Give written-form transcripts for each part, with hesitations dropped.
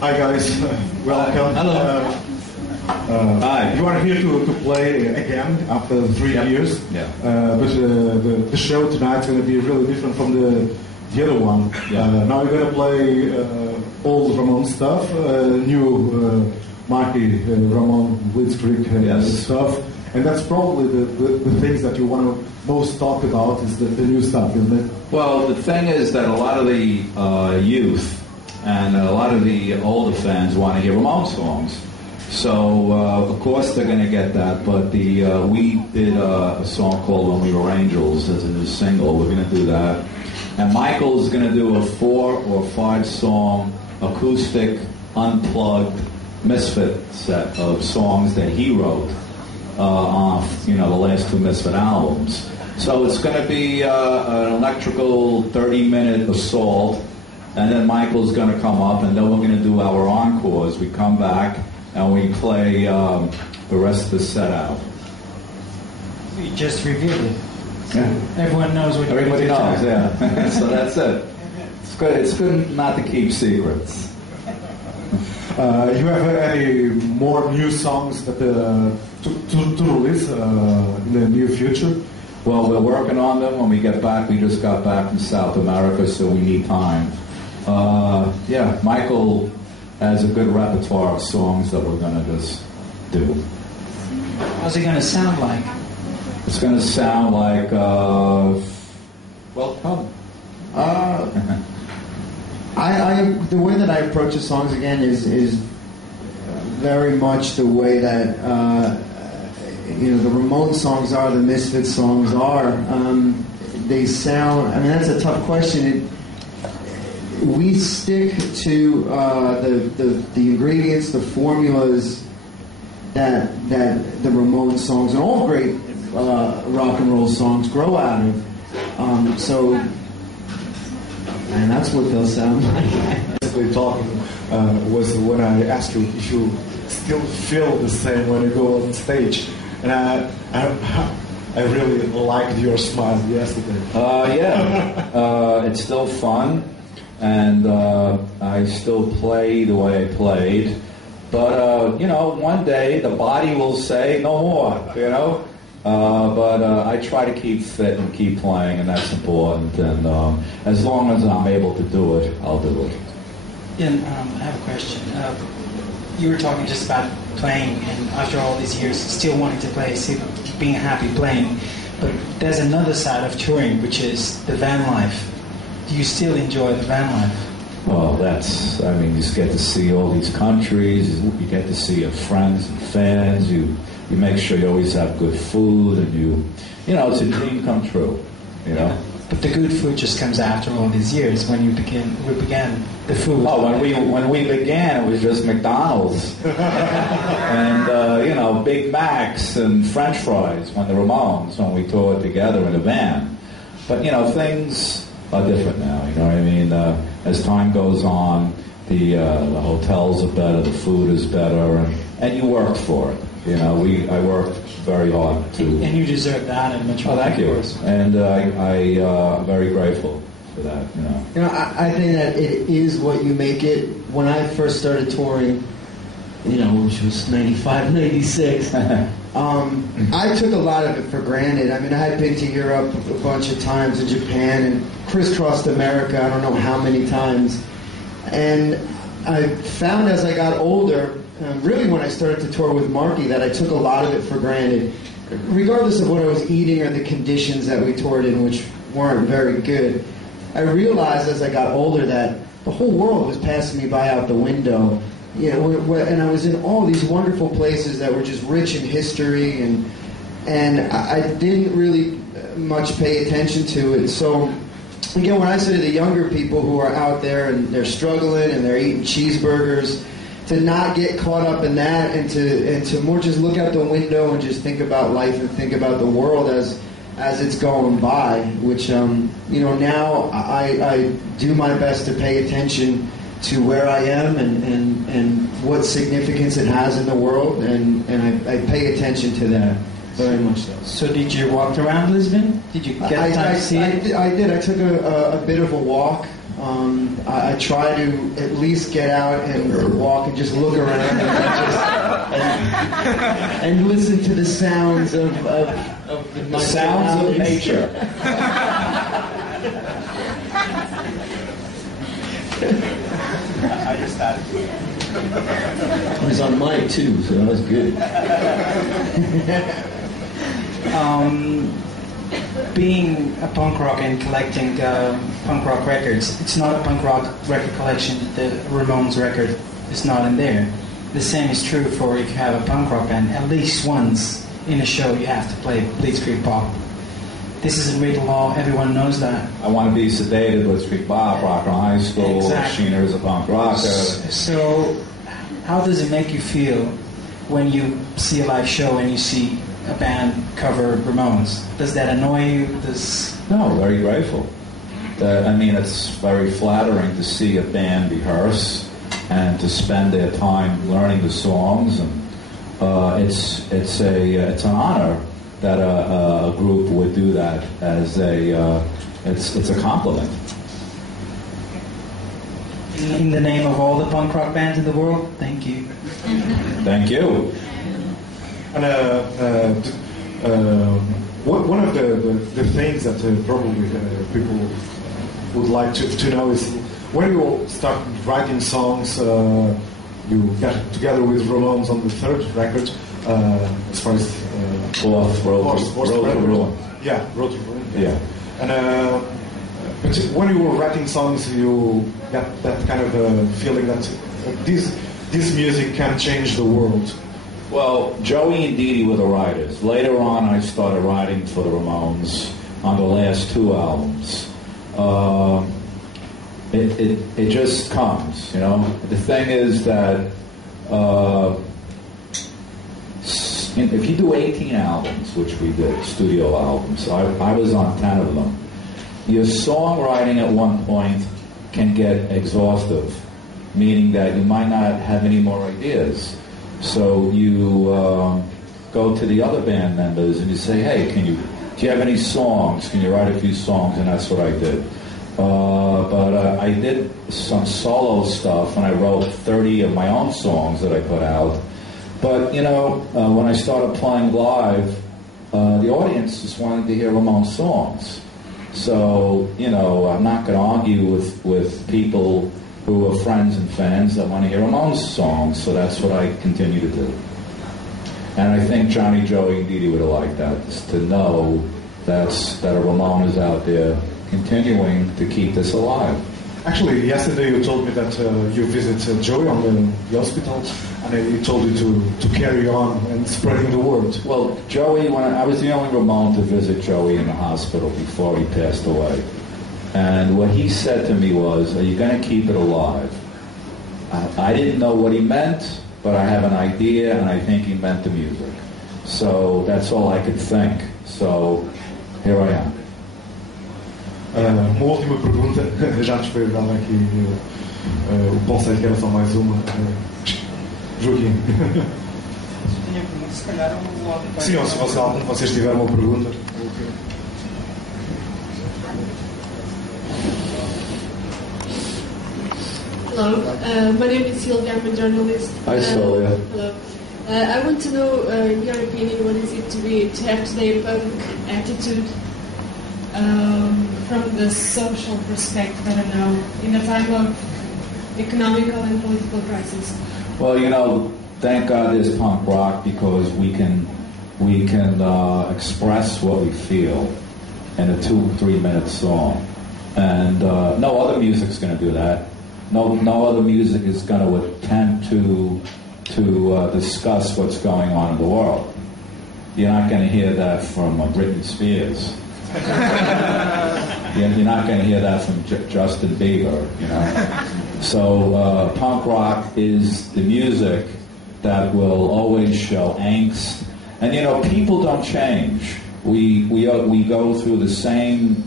Hi guys, welcome. Hello. Hi. You are here to play again after 3 years. Yeah. But the show tonight is going to be really different from the other one. Yeah. Now you're going to play old Ramone stuff, new Marky Ramone Blitzkrieg stuff, and that's probably the things that you want to most talk about is the new stuff, isn't it? Well, the thing is that a lot of the youth and a lot of the older fans want to hear Ramone songs. So, of course, they're going to get that. But we did a song called When We Were Angels as a new single. We're going to do that. And Michael's going to do a 4 or 5 song acoustic, unplugged Misfit set of songs that he wrote off, the last 2 Misfit albums. So it's going to be an electrical 30-minute assault. And then Michael's going to come up, and then we're going to do our encores. We come back, and we play the rest of the set out. You just revealed it. So Yeah. everyone knows what you're Everybody doing. knows, yeah. So that's it. It's good not to keep secrets. You have any more new songs that to release in the near future? Well, we're working on them. When we get back, we just got back from South America, so we need time. Michael has a good repertoire of songs that we're going to just do. How's it going to sound like? It's going to sound like, come. The way that I approach the songs again is very much the way that the Ramone songs are, the Misfit songs are. They sound. I mean, that's a tough question. We stick to the ingredients, the formulas that the Ramone songs and all great rock and roll songs grow out of. And that's what they'll sound like. Basically talking was when I asked you if you still feel the same when you go on stage, and I really liked your smile yesterday. It's still fun, and I still play the way I played, but one day the body will say no more, but I try to keep fit and keep playing, and that's important. And as long as I'm able to do it, I'll do it. And I have a question. You were talking just about playing, and after all these years, still wanting to play, still being happy playing. But there's another side of touring, which is the van life. Do you still enjoy the van life? Well, you just get to see all these countries. You get to see your friends and fans. You make sure you always have good food, and it's a dream come true, But the good food just comes after all these years. When we began the food. Oh, when we began, it was just McDonald's and Big Macs and French fries. When the Ramones, when we toured together in a van. But things are different now. You know what I mean? As time goes on, the hotels are better, the food is better, and you worked for it. I worked very hard to. And you deserve that and much more. Oh, thank you. And I'm very grateful for that. I think that it is what you make it. When I first started touring, which was 95, 96, I took a lot of it for granted. I mean, I had been to Europe a bunch of times, in Japan, and crisscrossed America I don't know how many times. And I found as I got older, really when I started to tour with Marky, that I took a lot of it for granted. Regardless of what I was eating or the conditions that we toured in, which weren't very good, I realized as I got older that the whole world was passing me by out the window. And I was in all these wonderful places that were just rich in history, and I didn't really much pay attention to it. So, again, when I say to the younger people who are out there and they're struggling and they're eating cheeseburgers, to not get caught up in that, and to more just look out the window and just think about life and think about the world as it's going by, which now I do my best to pay attention to where I am and what significance it has in the world, and I pay attention to that very much so. So did you walk around Lisbon? Did you get time to see it? I did. I took a bit of a walk. I try to at least get out and walk and just look around and listen to the sounds of The sounds of nature. I just started. It was on mic too, so that was good. Being a punk rock and collecting punk rock records, it's not a punk rock record collection. The Ramones record is not in there. The same is true for if you have a punk rock band. At least once in a show you have to play Blitzkrieg Bop. This is a written law, everyone knows that. I Want to Be Sedated, Blitzkrieg Bop, Rock in High School, Exactly. Sheena is a punk rocker. So, how does it make you feel when you see a live show and you see a band cover Ramones? Does that annoy you? No, very grateful. I mean, it's very flattering to see a band rehearse and to spend their time learning the songs, and it's an honor that a group would do that as it's a compliment. In the name of all the punk rock bands in the world, thank you. Thank you. And one of the things that probably people would like to know is when you start writing songs, you get together with Ramones on the third record, as far as Fourth Road to Ruin. Yeah, Road to Ruin. Yeah. And but when you were writing songs, you got that kind of feeling that this music can change the world. Well, Joey and Dee Dee were the writers. Later on, I started writing for the Ramones on the last two albums. It just comes, you know. The thing is that if you do 18 albums, which we did, studio albums, I was on 10 of them, your songwriting at one point can get exhaustive, meaning that you might not have any more ideas. So you go to the other band members and you say, hey, do you have any songs? Can you write a few songs? And that's what I did. But I did some solo stuff, and I wrote 30 of my own songs that I put out. But, you know, when I started playing live, the audience just wanted to hear Ramones songs. So, you know, I'm not going to argue with people who are friends and fans that want to hear Ramones songs, so that's what I continue to do. And I think Johnny, Joey, and Dee Dee would have liked that, just to know that a Ramone is out there continuing to keep this alive. Actually, yesterday you told me that you visited Joey on the hospital, and he told you to carry on and spreading the word. Well, Joey, I was the only Ramone to visit Joey in the hospital before he passed away. And what he said to me was, are you going to keep it alive? I didn't know what he meant, but I have an idea, and I think he meant the music. So that's all I could think. So here I am. Uma última pergunta, já nos foi dada aqui o conselho que era só mais uma. Joaquim. Sim, ou se algum de vocês tiver uma pergunta. Hello, my name is Sylvia. I'm a journalist. Hi, Sylvia. Hello. I want to know, in your opinion, what is it to have today a public attitude from the social perspective? I don't know, in a time of economical and political crisis. Well, you know, thank God there's punk rock, because we can express what we feel in a 2-3 minute song, and no other music's going to do that. No other music is going to attempt to discuss what's going on in the world. You're not going to hear that from Britney Spears. You're not going to hear that from Justin Bieber, you know. So punk rock is the music that will always show angst. And, you know, people don't change. We go through the same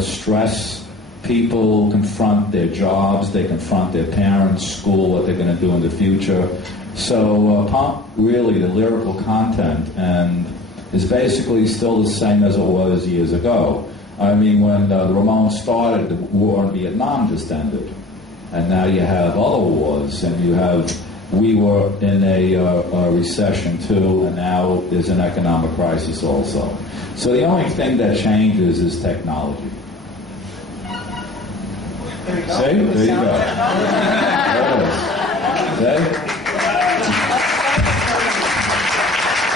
stress. People confront their jobs, they confront their parents, school, what they're going to do in the future. So punk, really, the lyrical content, and is basically still the same as it was years ago. I mean, when the Ramones started, the war in Vietnam just ended. And now you have other wars, and we were in a recession too, and now there's an economic crisis also. So the only thing that changes is technology. There you go. See? There you go. There it is. See?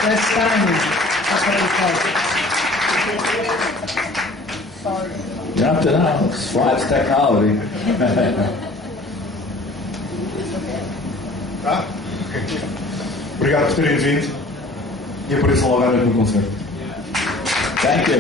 That's timing. That's what we call it. You have to know. It's technology. Tá? Obrigado por terem vindo e por isso logo no concerto. Thank you.